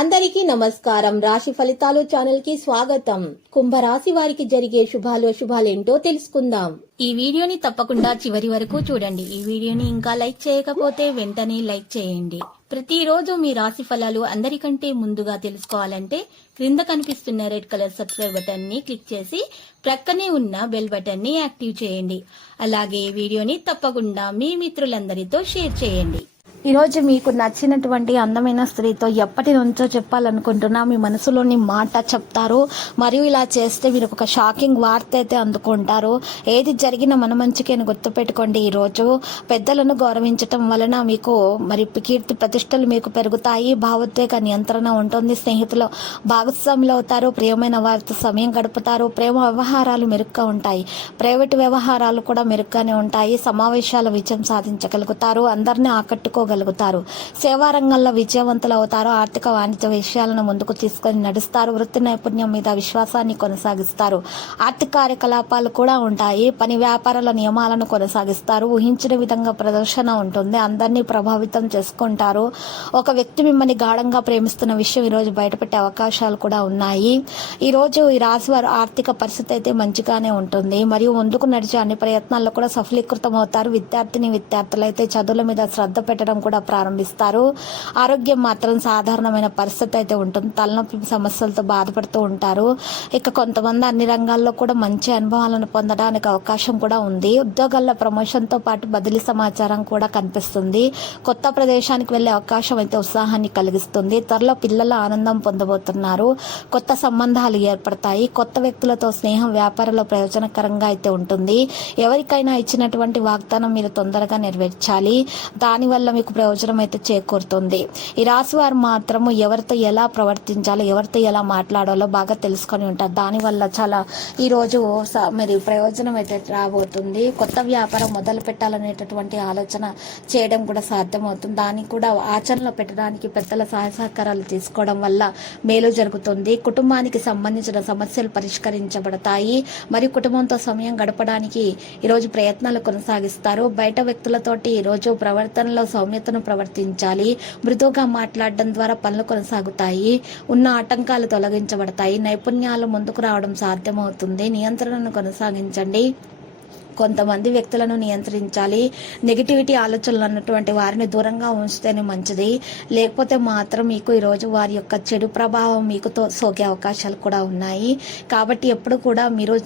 అందరికీ నమస్కారం. రాశి ఫలితాలు ఛానల్ కి స్వాగతం. కుంభరాశి వారికి జరిగే శుభాలేంటో తెలుసుకుందాం. ఈ వీడియోని తప్పకుండా చివరి వరకు చూడండి. ఈ వీడియోని ఇంకా లైక్ చేయకపోతే వెంటనే లైక్ చేయండి. ప్రతిరోజు మీ రాశి ఫలాలు అందరికంటే ముందుగా తెలుసుకోవాలంటే క్రింద కనిపిస్తున్న రెడ్ కలర్ సబ్స్క్రైబ్ బటన్ ని క్లిక్ చేసి ప్రక్కనే ఉన్న బెల్ బటన్ ని యాక్టివ్ చేయండి. అలాగే ఈ వీడియోని తప్పకుండా మీ మిత్రులందరితో షేర్ చేయండి. ఈరోజు మీకు నచ్చినటువంటి అందమైన స్త్రీతో ఎప్పటి నుంచో చెప్పాలనుకుంటున్నా మీ మనసులోని మాట చెప్తారు. మరియు ఇలా చేస్తే మీరు ఒక షాకింగ్ వార్త అయితే అందుకుంటారు. ఏది జరిగినా మన మంచికి అని గుర్తుపెట్టుకోండి. ఈరోజు పెద్దలను గౌరవించటం వలన మీకు మరి కీర్తి ప్రతిష్టలు మీకు పెరుగుతాయి. భావోద్వేగ నియంత్రణ ఉంటుంది. స్నేహితులు భాగస్వాములు అవుతారు. ప్రియమైన వారితో సమయం గడుపుతారు. ప్రేమ వ్యవహారాలు మెరుగ్గా ఉంటాయి. ప్రైవేటు వ్యవహారాలు కూడా మెరుగ్గానే ఉంటాయి. సమావేశాల విజయం సాధించగలుగుతారు. అందరినీ ఆకట్టుకోగలుగుతారు. సేవా రంగంలో విజయవంతులు అవుతారు. ఆర్థిక వాణిజ్య విషయాలను ముందుకు తీసుకొని నడుస్తారు. వృత్తి నైపుణ్యం మీద విశ్వాసాన్ని కొనసాగిస్తారు. ఆర్థిక కార్యకలాపాలు కూడా ఉంటాయి. పని వ్యాపారాల నియమాలను కొనసాగిస్తారు. ఊహించిన విధంగా ప్రదర్శన ఉంటుంది. అందరినీ ప్రభావితం చేసుకుంటారు. ఒక వ్యక్తి మిమ్మల్ని గాఢంగా ప్రేమిస్తున్న విషయం ఈ రోజు బయటపెట్టే అవకాశాలు కూడా ఉన్నాయి. ఈ రోజు ఈ రాశి వారి ఆర్థిక పరిస్థితి అయితే మంచిగానే ఉంటుంది. మరియు ముందుకు నడిచే అన్ని ప్రయత్నాల్లో కూడా సఫలీకృతం అవుతారు. విద్యార్థులు అయితే చదువుల మీద శ్రద్ధ పెట్టడం కూడా ప్రారంభిస్తారు. ఆరోగ్యం మాత్రం సాధారణమైన పరిస్థితి అయితే ఉంటుంది. తలనొప్పి సమస్యలతో బాధపడుతూ ఉంటారు. ఇక కొంతమంది అన్ని రంగాల్లో కూడా మంచి అనుభవాలను పొందడానికి అవకాశం కూడా ఉంది. ఉద్యోగాల్లో ప్రమోషన్ తో పాటు బదిలీ సమాచారం కూడా కనిపిస్తుంది. కొత్త ప్రదేశానికి వెళ్లే అవకాశం అయితే ఉత్సాహాన్ని కలిగిస్తుంది. త్వరలో పిల్లల ఆనందం పొందబోతున్నారు. కొత్త సంబంధాలు ఏర్పడతాయి. కొత్త వ్యక్తులతో స్నేహం వ్యాపారంలో ప్రయోజనకరంగా అయితే ఉంటుంది. ఎవరికైనా ఇచ్చినటువంటి వాగ్దానం మీరు తొందరగా నెరవేర్చాలి. దానివల్ల మీకు ప్రయోజనం అయితే చేకూరుతుంది. ఈ రాశి వారు మాత్రము ఎవరితో ఎలా ప్రవర్తించాలో, ఎవరితో ఎలా మాట్లాడాలో బాగా తెలుసుకొని ఉంటారు. దానివల్ల చాలా ఈ రోజు మరి ప్రయోజనం అయితే రాబోతుంది. కొత్త వ్యాపారం మొదలు పెట్టాలనేటటువంటి ఆలోచన చేయడం కూడా సాధ్యమవుతుంది. దాన్ని కూడా ఆచరణలో పెట్టడానికి పెద్దల సహాయ సహకారాలు తీసుకోవడం వల్ల మేలు జరుగుతుంది. కుటుంబానికి సంబంధించిన సమస్యలు పరిష్కరించబడతాయి. మరియు కుటుంబంతో సమయం గడపడానికి ఈరోజు ప్రయత్నాలు కొనసాగిస్తారు. బయట వ్యక్తులతోటి ఈరోజు ప్రవర్తనలో సౌమ్యతను ప్రవర్తించాలి. మృదువుగా మాట్లాడడం ద్వారా పనులు కొనసాగుతాయి. ఉన్న ఆటంకాలు తొలగించబడతాయి. నైపుణ్యాలు ముందుకు రావడం సాధ్యమవుతుంది. నియంత్రణను కొనసాగించండి. కొంతమంది వ్యక్తులను నియంత్రించాలి. నెగిటివిటీ ఆలోచనలు అన్నటువంటి వారిని దూరంగా ఉంచితేనే మంచిది. లేకపోతే మాత్రం మీకు ఈరోజు వారి యొక్క చెడు ప్రభావం మీకు సోకే అవకాశాలు కూడా ఉన్నాయి. కాబట్టి ఎప్పుడు కూడా మీరు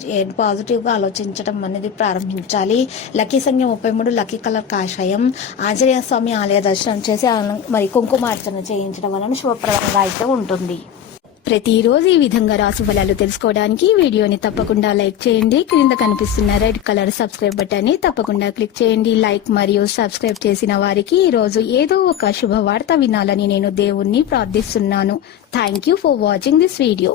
పాజిటివ్గా ఆలోచించడం అనేది ప్రారంభించాలి. లక్కీ సంఖ్య 33, లక్కీ కలర్ కాషాయం. ఆంజనేయ స్వామి ఆలయ దర్శనం చేసి మరి కుంకుమార్చన చేయించడం వలన శుభప్రదంగా అయితే ఉంటుంది. ప్రతిరోజు ఈ విధంగా రాశి ఫలాలు తెలుసుకోవడానికి వీడియోని తప్పకుండా లైక్ చేయండి. క్రింద కనిపిస్తున్న రెడ్ కలర్ సబ్స్క్రైబ్ బటన్ ని తప్పకుండా క్లిక్ చేయండి. లైక్ మరియు సబ్స్క్రైబ్ చేసిన వారికి ఈ రోజు ఏదో ఒక శుభవార్త వినాలని నేను దేవుణ్ణి ప్రార్థిస్తున్నాను. Thank you for watching this video.